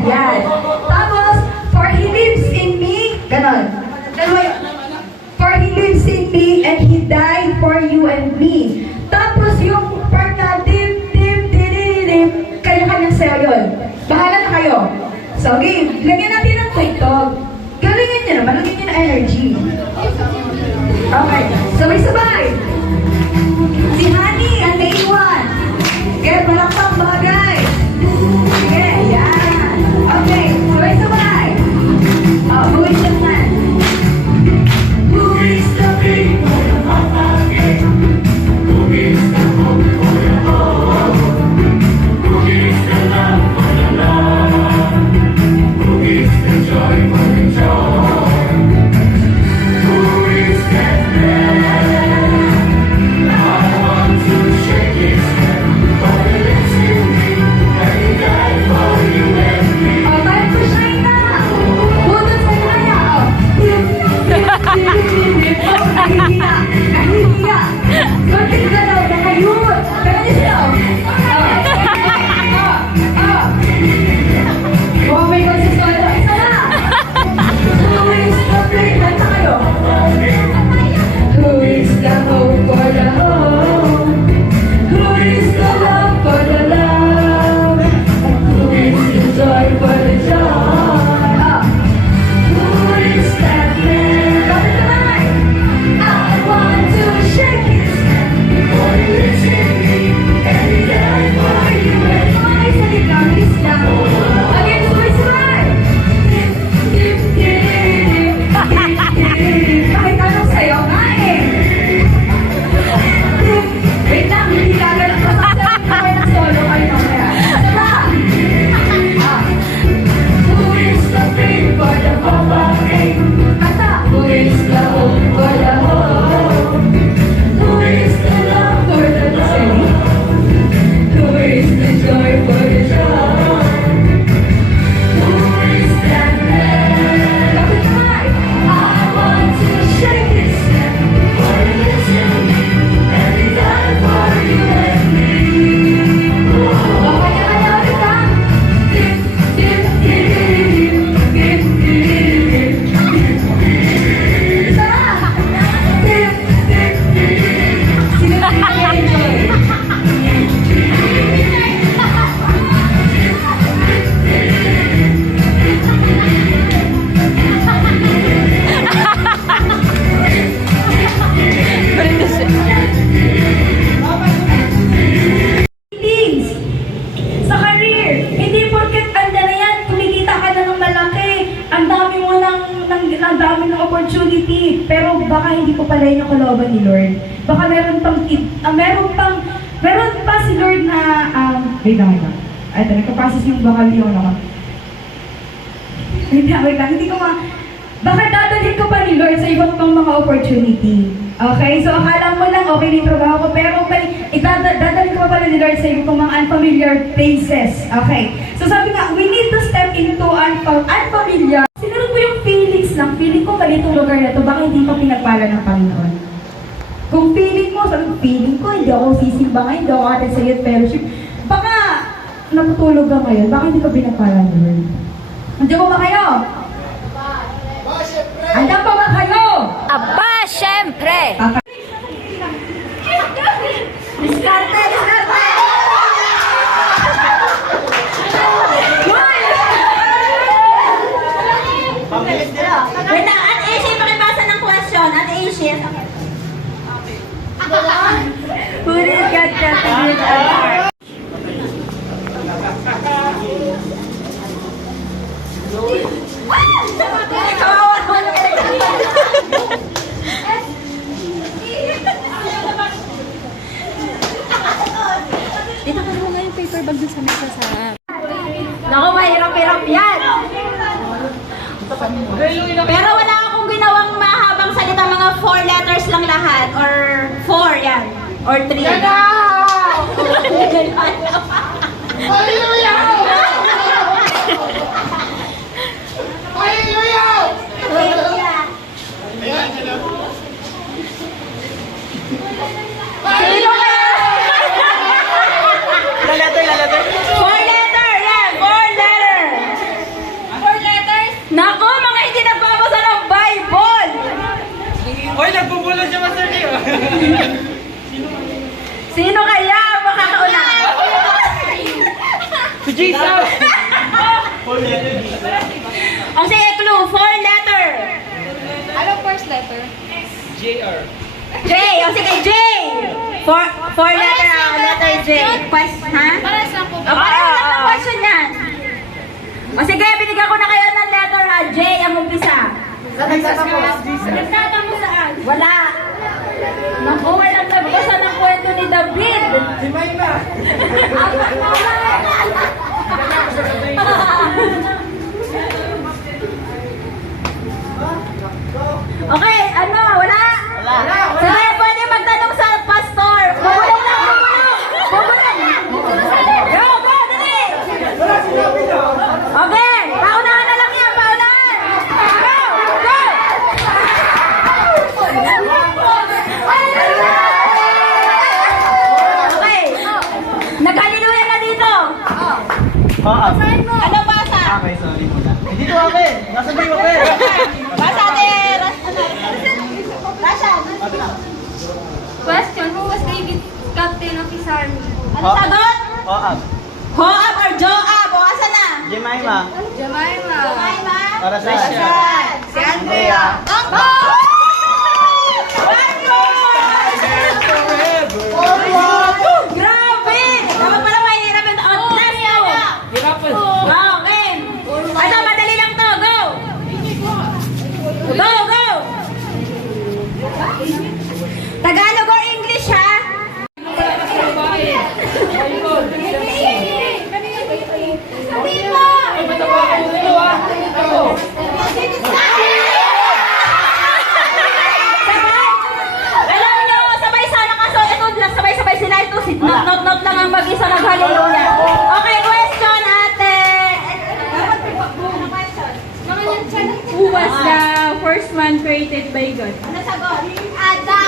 Yan. Tapos, for he lives in me, ganon. Dalawa yun. For he lives in me and he died for you and me. Tapos yung part na kanya-kanyang sayo yun. Bahala na kayo. So, game. Lagyan natin ng tugtog. Galingin nyo naman. Lagyan nyo ng energy. Okay. Sabay-sabay. Si Honey, ang naiwan. Kaya malakpang bagay. Sige, yan. Okay. Sabay-sabay. Buwis naman. Who is the big boy of Papa Game? Who is the hope for the home? Who is the love for the love? Who is the joy for the joy? Who is that man? I want to shake his hand, but he lives in me, and he died for you and me. Time to shine na! Bunot sa kanya! Nahihiya! Nahihiya! Kunting galaw na kayo! Ganun siya! Oh my God, si Solo! Isa na! Who is the big man na kayo? Who is the hope for the home? Who is the love for the love? And who is the joy for the joy? Who is that man? Bakit naman? I want to shake his hand, for he lives in me, and he died for you and me. Ay, sa gitna, please lang. Again, sabay-sabay. Kahit anong sayo nga eh. Wait lang, hindi gagawin ko sa kayo ng solo kayo mamaya. Sama! Who is the big for the Papa Game? Kata! Who is the hope for the home? Who is the love for the love? Who is the joy for the joy? Who is that man? Kapit kamay! I want to shake his hand, for he lives in me, and he died for you and me. Kanya-kanya ulit ha? Isa na! Sino pinag-enjoy? Things sa career, hindi porket andyan na yan, kumikita ka na ng malaki, ang dami mo ang dami ng opportunity, pero baka hindi po pala yung nakaloban ni Lord. Baka meron pa si Lord na, wait lang. Ito, nagkapasis yung bakal yung ano. Wait lang, hindi ko baka dadalhin ko pa ni Lord sa ibang pang mga opportunity. Okay? So, akala mo lang okay yung trabaho ko, pero dadalhin ko pa pala ni Lord sa ibang pang mga unfamiliar places. Okay? So, sabi nga, we need to step into unfamiliar. Sinunod ko yung feelings lang. Feeling ko, ganitong lugar na to, baka hindi pa pinagpala ng Panginoon. Kung feeling mo, sabi feeling ko, hindi ako sisimba ngayon, hindi ako atin sa youth fellowship, baka natutulog ka ngayon, baka hindi ka pinagpala ni Lord. Andiyan ba kayo? Andiyan pa ba kayo? Aba, syempre! Diskarte! Wait lang, Ate Asia, pakibasa ng question. Ate Asia. Who did God contribute our heart? Kawawa naman yung Dito ka naman yung paper bag dun sa mesa sa... Naku, mahirap-hirap yan! Pero wala akong ginawang mahabang salita, mga 4 letters lang lahat. Or 4, yan. Or 3. Hallelujah! Hallelujah! La letter. 4 letter, yan. 4 letter. Sino kaya ang makakauna? Si Jesus! O sige, clue, 4 letter. Anong first letter? JR. J, o sige, J. 4 letter, letter J. Ha? Pares lang po O, pareho lang ng question yan. O sige, binigyan ko na kayo ng letter ha. J ang umpisa. Nagtatang mo saan? Wala. Naku, walang nagbasa ng kwento ni David. Si Mayma. Okay, ano? Wala? Wala. Sige, pwede magtanong sa pastor. Bubulong lang, bubulong. Bubulong. Go, go, dali. Wala sinabi na. Okay, paunahan na lang yan, paunahan. Go, go. Okay. Nag-hallelujah na dito. Ano basa? Okay, sorry muna. Hindi ko akin. Nasa ba yung akin? Basa natin. Rasha. Question, who was David captain of his army? Ano sagot? Oo. Hoab or Joab? O asa na? Jemima. Jemima. Jemima. Para sa Si Andrea. Grabe! Dapat pala mahirap yung last two. Hirapan. Okay. Ito, madali lang to. Go! Go, go! Tagalog or English, ha? Alam nyo, sabay sana kaso ito, sabay-sabay sila ito. Not lang ang mag-isa nag-hallelujah. Okay, question, ate. Who was the first man created by God? Ano sagot? Ada.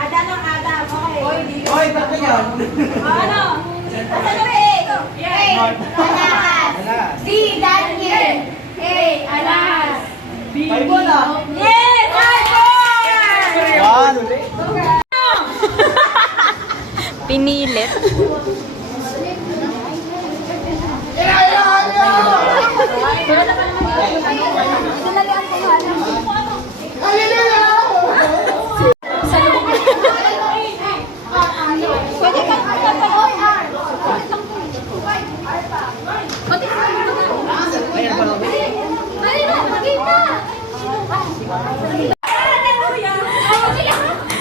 Ada ng Adam. Okay. Oy, bakit yan? Ano? Asa na ba eh? A. Alas. B. Daniel. A. Alas. Bible ah. Yes! Bible! One. Pinilit.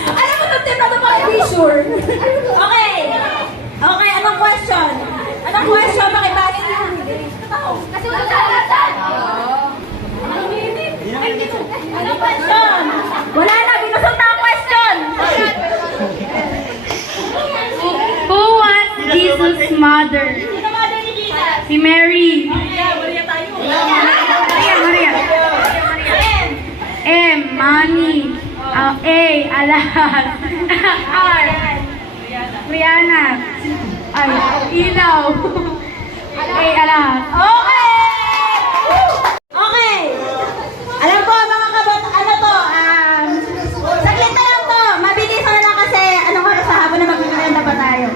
Alam mo, nagtipado pa kayo, sure. Okay. Okay, anong question? Anong question? Pakibasa na. Kasi wala sa Anong question? Wala na, binusog na ang question. Who was Jesus' mother? Sino mother ni Jesus? Si Mary. Maria tayo. Maria. M. Mani. A. Alas. R. Rihanna. Ay, Ilaw. A. Alas. Okay! Okay! Alam ko, mga kabot, ano to, saglit na lang to. Mabilis na lang kasi anong oras sa hapon na magkakanda pa tayo.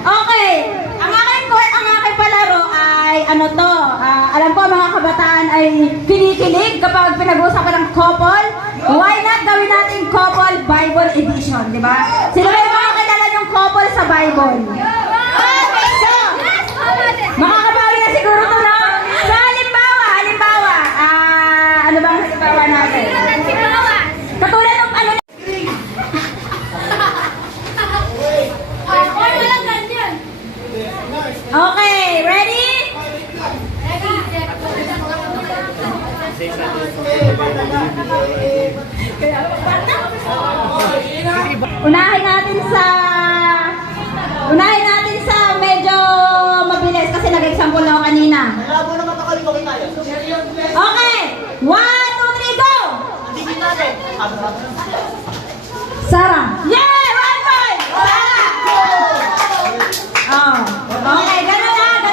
Okay! Ang aking palaro ay ano to, alam ko mga kabataan ay kinikilig kapag pinag-uusapan ng couple. Why not gawin natin couple Bible edition, di ba? Sino ba yung mga kilala yung couple sa Bible? So, makakabawi na siguro to, no? So, halimbawa, ano bang halimbawa natin? Katulad ng ano, okay, ready? Unahin natin sa medyo mabilis kasi nag-example na ako kanina. Malabo naman nakalimukin tayo. Okay! 1, 2, 3, go! Hindi natin. Sarah! Yeah! 1 point! Sarah! Oh. Okay, ganun na ang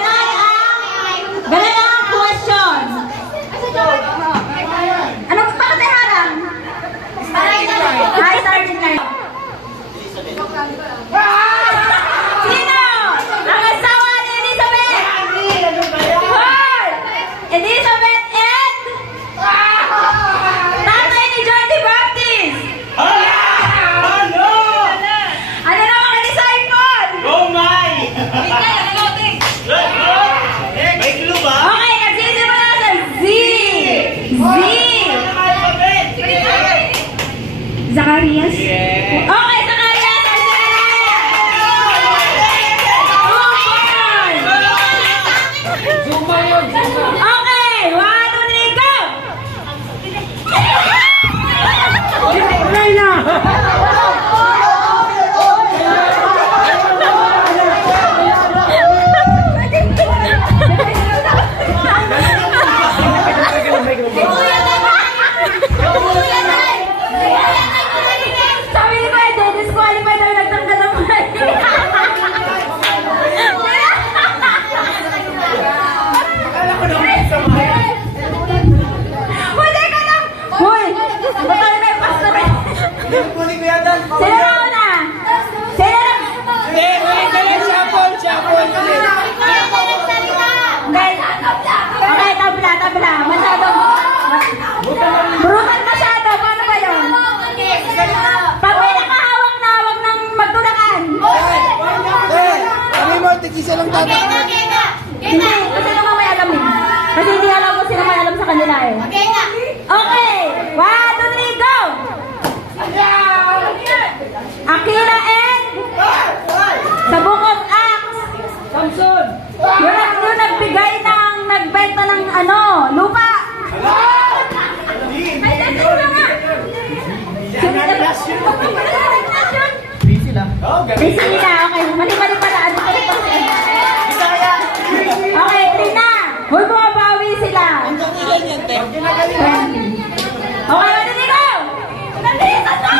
question. Ano, bakit ay harang? Hi, starting line. lupa. Ay, dito na nga. Priscilla, okay. Mali-mali pala. Ano pa rin kasi? Okay, Trina. Huwag bumabawi sila. Okay, matitigo. Nandito na!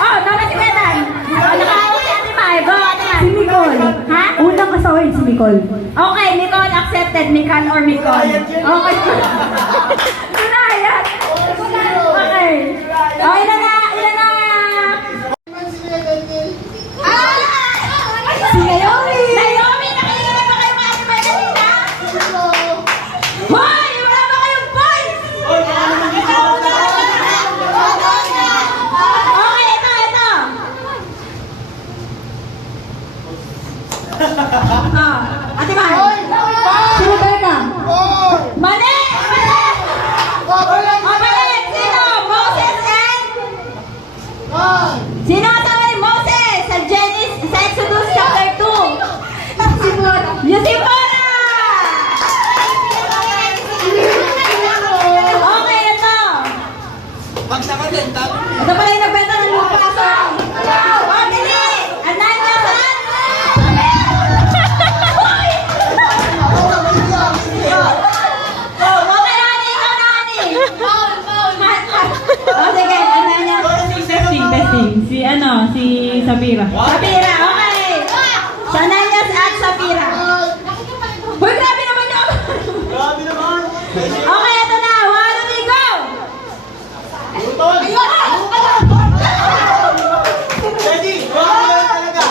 Oh, nakasimetan. Nakahawak si Ate Mai. Go, Ate Mai. Si Nicole. Ha? Unang kasawin si Nicole. Okay, Nicole accepted. Mikan or Nicole. Okay. Kunayat. Okay. Oh, ilan na? Si Naomi. Naomi, nakikinig na ba kayo mga Ate Mai kanina? Hoy! Wala ba kayong points? Okay, ito. Ate Mai. Si Rebecca. Mali! Sino? Moses and? Sino ang asawa ni Moses? Sa Exodus chapter 2. Yung si Mora! Okay, ito. Ito pala yung nagbenta ng lupa sa... Oh, dili! Ananya saan? Okay, Ani, ikaw na, Ani. Oh, sige, Ananya. Testing. Si Sapira. Sapira, okay. Si Ananias at Sapira. Uy, grabe naman yun. Grabe naman. Okay, ito na. 1, 2, go! Ready? Talaga.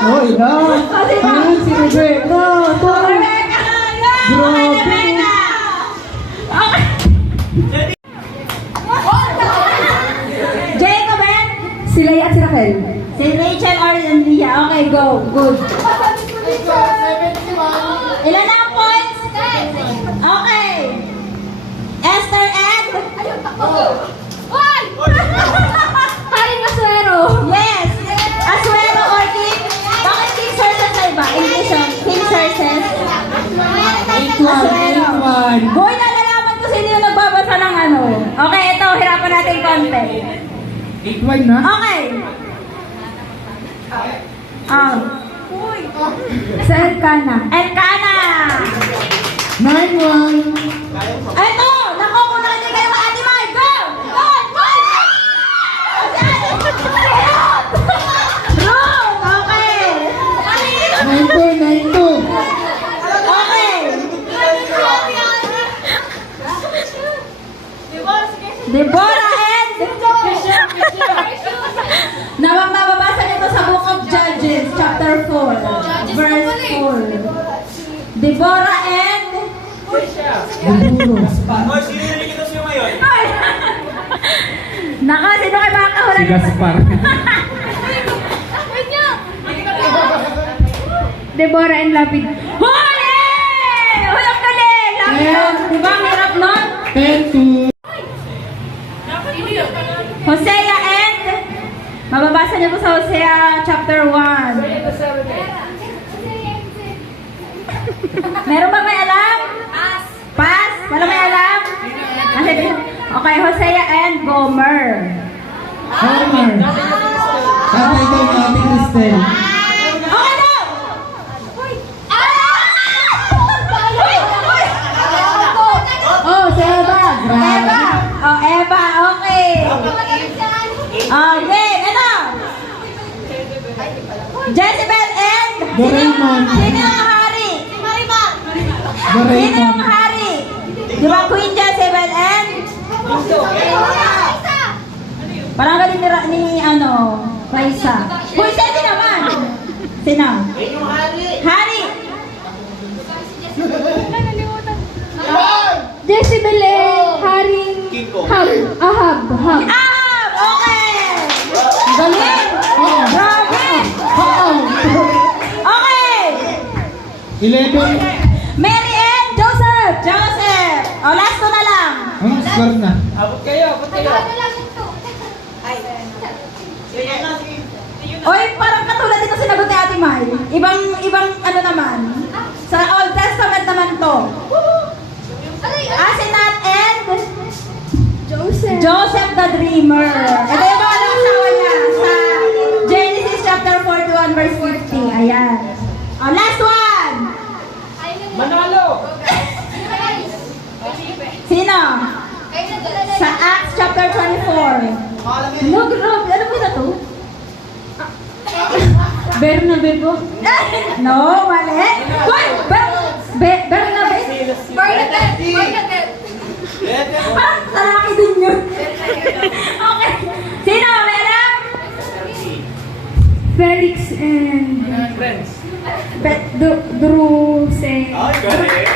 Oh, yan. Ayun, si Rebecca. Rebecca! Okay, Rebecca! Okay. Jacob and Si Leia at si Raquel. si Rachel or Leah. Okay, go. Good. Ilan na ang points? Okay. Esther and? Haring Asuero. Yes. Asuero or King? Bakit King Xerxes na iba? English yun. King Xerxes. Asuero. Boy, nalalaman ko sino yung nagbabasa ng ano. Okay, ito. Hirapan natin konti. 8-1 na. Okay. Sa Elcana. Elcana. 9-1. Ito! Naku, kung nakinig kayo kay Ate Mai, go! Go! Wrong! Okay. 9-2. Okay. Deborah and... Nababasa nito sa Book of Judges, chapter 4, verse 4. Deborah and... Deburo. Hoy, sino yung nakikita sa'yo ngayon? Ay! Naka, sino kayo makakahulan? Si Gaspar. Wait niya. Deborah and Lapid. Huli! Hulang galing! Lapid nun. Di ba ang hirap nun? 10-2. Hosea and... Mababasa niyo po sa Hosea chapter 1. Meron ba may alam? Pass. Pass? Wala may alam? Kasi, okay, Hosea and Gomer. Homer. Tatay ko yung ating Cristel. Okay na! Oh, si Eva. Eva! Oh, Eva, okay. Okay, ito. Jezebel and... Doraemon. Sino ang hari? Sino Doraemon. ang hari? Di ba Queen Jezebel and... Parang galing ni Raisa. Hoy, sino naman? Sino? Yan yung hari. Hari! Jezebel and Haring King Kong. Ahab. Ahab! Okay! Galing. Oo. Grabe! Oo. Okay! 11. Mary and Joseph! Joseph! O, last two na lang. Ang score na. Abot kayo. Sige na, sige. Oy, parang katulad dito sinagot ni Ate Mai. Ibang ano naman. Sa Old Testament naman to. Joseph the Dreamer. Ito yung mga asawa niya sa Genesis chapter 41 verse 50. Ayan. Oh, last one. Manalo! Sino? Sa Acts chapter 24. No, grabe. Ano po na to? Bernabe po. No, mali. Hoy! Bernabé. Bernadette. Lalaki din yun. Okay. Sino? Meron? Felix and Friends. Drew and Ay, galing!